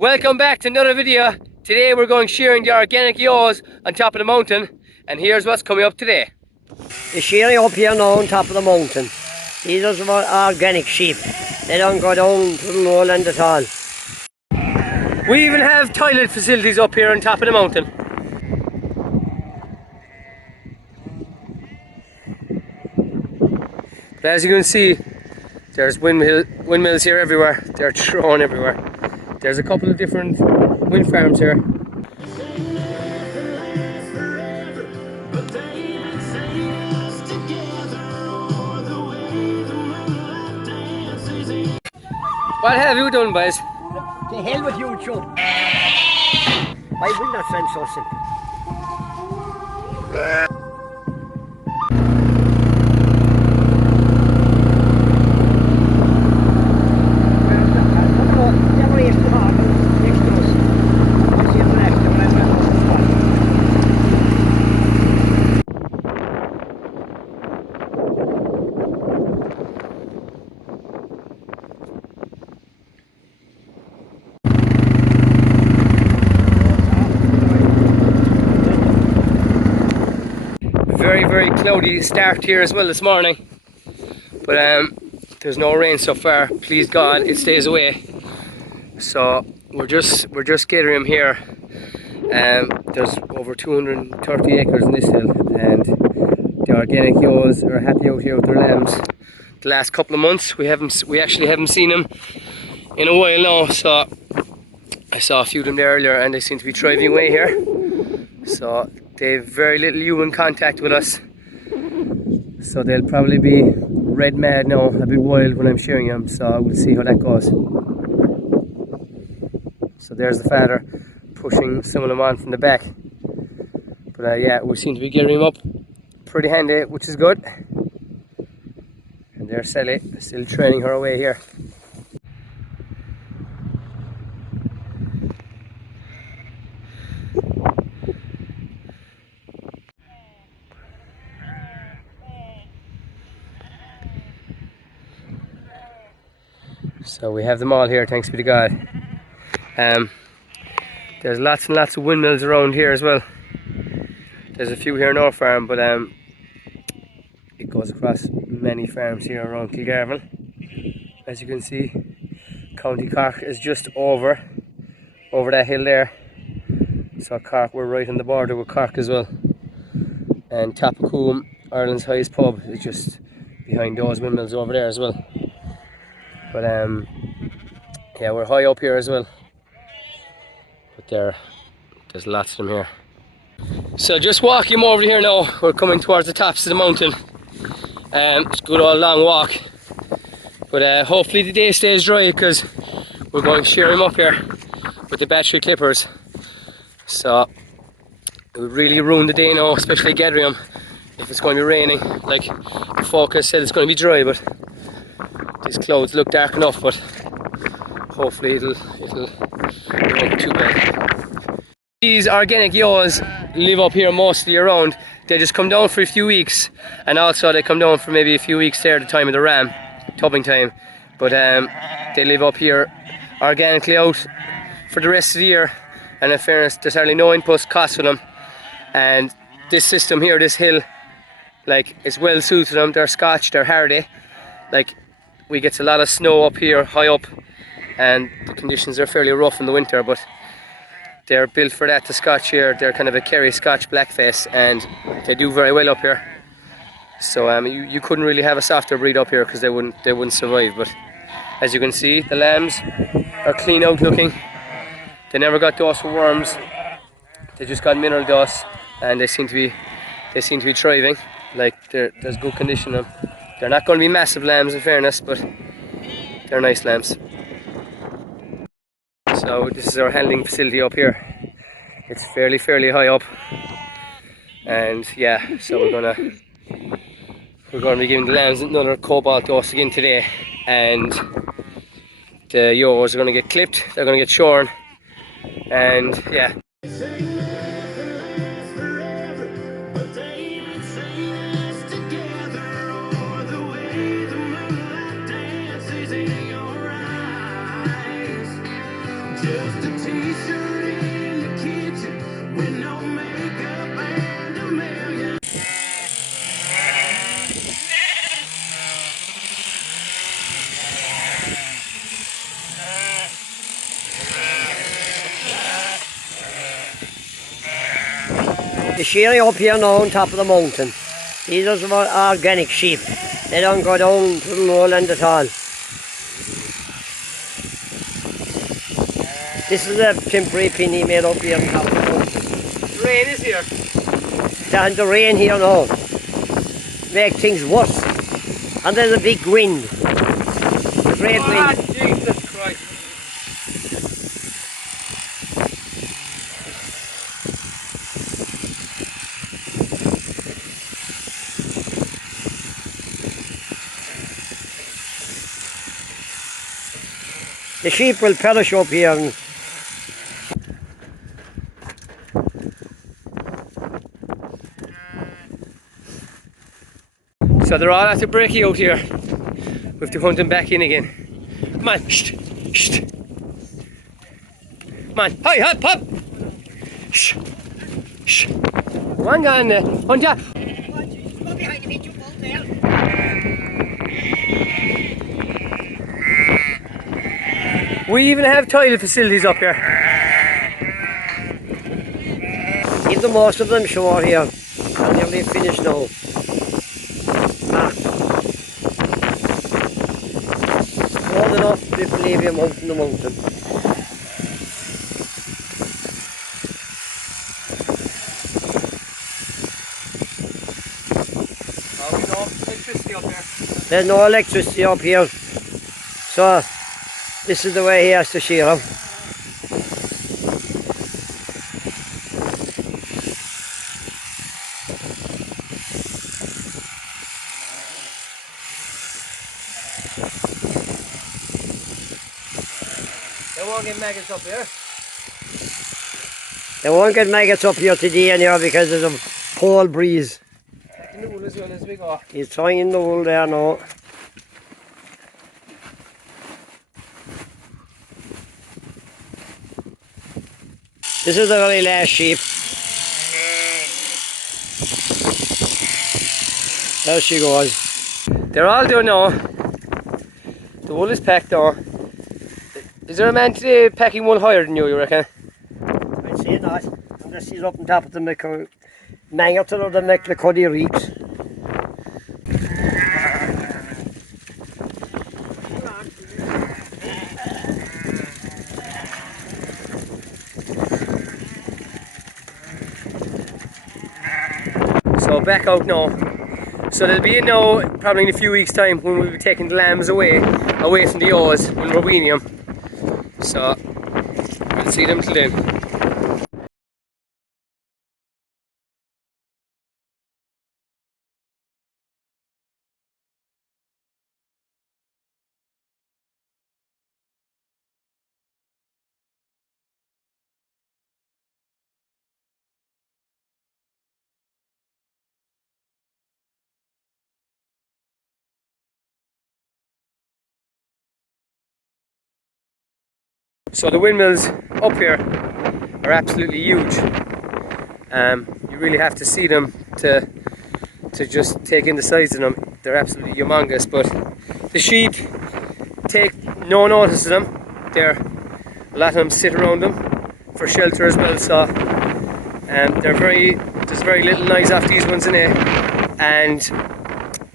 Welcome back to another video. Today we're going shearing the organic ewes on top of the mountain, and here's what's coming up today. The shearing up here now on top of the mountain. These are some organic sheep. They don't go down to the lowland at all. We even have toilet facilities up here on top of the mountain. But as you can see, there's windmills here everywhere. They're thrown everywhere. There's a couple of different wind farms here. What have you done, boys? The hell with you, Joe. I will not send so simple. Very cloudy start here as well this morning, but there's no rain so far. Please God it stays away. So we're just gathering them here. There's over 230 acres in this hill, and the organic ewes are happy out here with their lambs. The last couple of months we actually haven't seen them in a while now, so I saw a few of them there earlier and they seem to be thriving away here. So they've very little human contact with us, so they'll probably be red mad now, a bit wild when I'm shearing them, so we'll see how that goes. So there's the father pushing some of them on from the back, but yeah, we seem to be getting them up pretty handy, which is good. And there's Sally still training her away here. So we have them all here, thanks be to God. There's lots and lots of windmills around here as well. There's a few here in our farm, but it goes across many farms here around Kilgarvan. As you can see, County Cork is just over that hill there. So Cork, we're right on the border with Cork as well. And Tapacoom, Ireland's highest pub, is just behind those windmills over there as well. But yeah, we're high up here as well. But there's lots of them here. So just walking over here now, we're coming towards the tops of the mountain. It's a good old long walk. But hopefully the day stays dry, because we're going to shear them up here with the battery clippers. So it would really ruin the day now, especially gathering them, if it's going to be raining. Like the forecast said, it's going to be dry, but these clouds look dark enough, but hopefully it won't be too bad. These organic ewes live up here most of the year round. They just come down for a few weeks, and also they come down for maybe a few weeks there at the time of the ram, tubbing time. But they live up here organically out for the rest of the year, and in fairness there's hardly no input cost for them. And this system here, this hill, like, it's well suited to them. They're Scotch, they're hardy. Like, we get a lot of snow up here, high up, and the conditions are fairly rough in the winter, but they're built for that, the Scotch here. They're kind of a Kerry Scotch blackface, and they do very well up here. So you couldn't really have a softer breed up here, because they wouldn't survive. But as you can see, the lambs are clean out looking. They never got dose for worms. They just got mineral dose, and they seem to be thriving. Like, there's good condition in them. They're not going to be massive lambs in fairness, but they're nice lambs. So this is our handling facility up here. It's fairly high up, and yeah, so we're gonna be giving the lambs another cobalt dose again today, and the ewes are gonna get clipped. They're gonna get shorn, and yeah. Just a t-shirt in the kitchen with no makeup and a million. The shearing up here now on top of the mountain. These are some organic sheep. They don't go down to the lowland at all. This is a temporary pinny made up here on top of the mountain. The rain is here. And the rain here now make things worse. And there's a big wind. A great wind. Jesus Christ. The sheep will perish up here. And so they're all after breaking out here. We have to hunt them back in again. Come on, shh, shh. Come on, hi, hop, hop. Shh, shh. Come on, go on there. Hunter. We even have toilet facilities up here. keep the most of them shore here. They're nearly finished now. More than enough people leave him out in the mountain. There's no electricity up here, so this is the way he has to shear them. They won't get maggots up here. They won't get maggots up here today anyhow because there's a pole breeze. In the wool as well as we go. He's throwing in the wool there now. This is the very last sheep. There she goes. They're all done now. The wool is packed now. Is there a man today packing wool higher than you reckon? I'd say not. Unless he's up on top of the maggot or the McLeoddy reeks. So back out now. So they'll be in now probably in a few weeks time when we'll be taking the lambs away from the ewes when we're weaning them. So we'll see them till then. So the windmills up here are absolutely huge. You really have to see them to just take in the size of them. They're absolutely humongous, but the sheep take no notice of them. A lot of them sit around them for shelter as well, so there's very little noise off these ones in it, and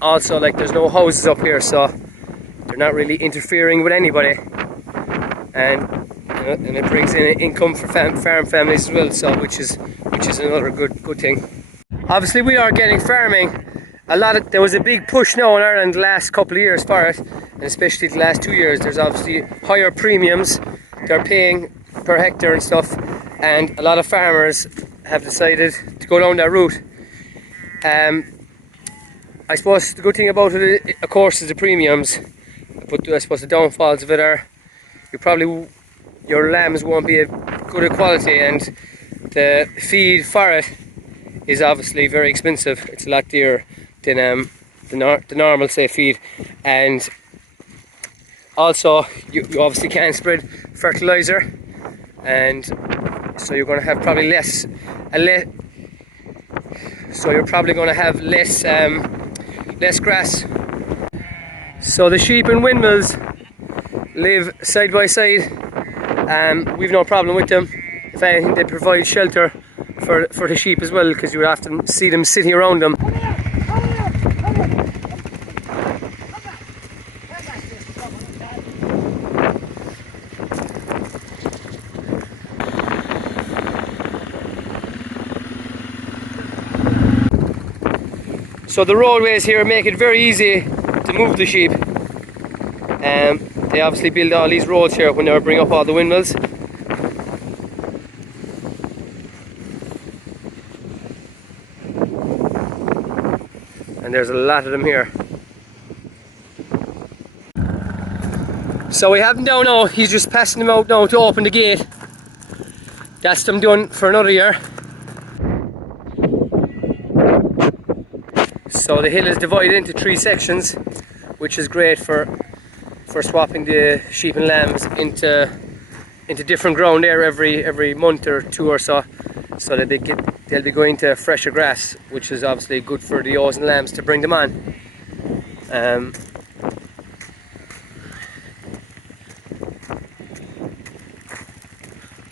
also like there's no houses up here, so they're not really interfering with anybody. And it brings in income for farm families as well, so which is another good thing. Obviously, we are getting farming. There was a big push now in Ireland the last couple of years for it, and especially the last 2 years. There's obviously higher premiums they're paying per hectare and stuff, and a lot of farmers have decided to go down that route. I suppose the good thing about it, of course, is the premiums, but I suppose the downfalls of it are your lambs won't be a good quality, and the feed for it is obviously very expensive. It's a lot dearer than the normal say feed, and also you obviously can't spread fertilizer and so you're going to have probably less so you're probably going to have less grass. So the sheep and windmills live side by side. We've no problem with them. If anything, they provide shelter for the sheep as well, because you would often see them sitting around them. So the roadways here make it very easy to move the sheep. They obviously build all these roads here when they bring up all the windmills. And there's a lot of them here. So we have them down now. He's just passing them out now to open the gate. That's them done for another year. So the hill is divided into 3 sections, which is great for swapping the sheep and lambs into different ground there every month or 2 or so that they'll be going to fresher grass, which is obviously good for the ewes and lambs to bring them on. Come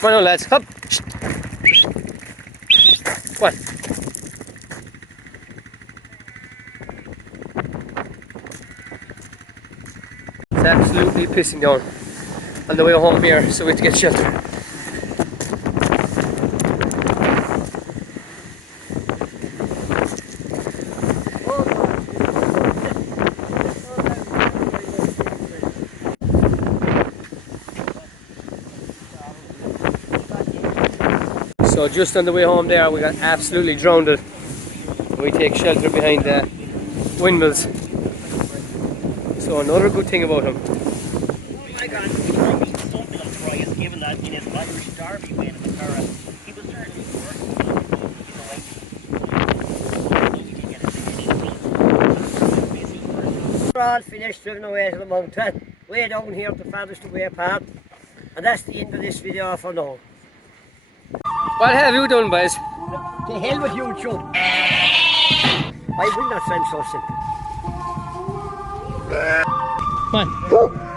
on now, lads, hop! Come on. It's absolutely pissing down on the way home here, so we have to get shelter. So just on the way home there, we got absolutely drowned. We take shelter behind the windmills. So another good thing about him. My God, he's something on prize, given that in his Irish Derby win in the Cara, he was certainly working. We're all finished driven away to the mountain, way down here to farthest away part, and that's the end of this video for now. What have you done, boys? To hell with YouTube. I will not sound so simple. Come on.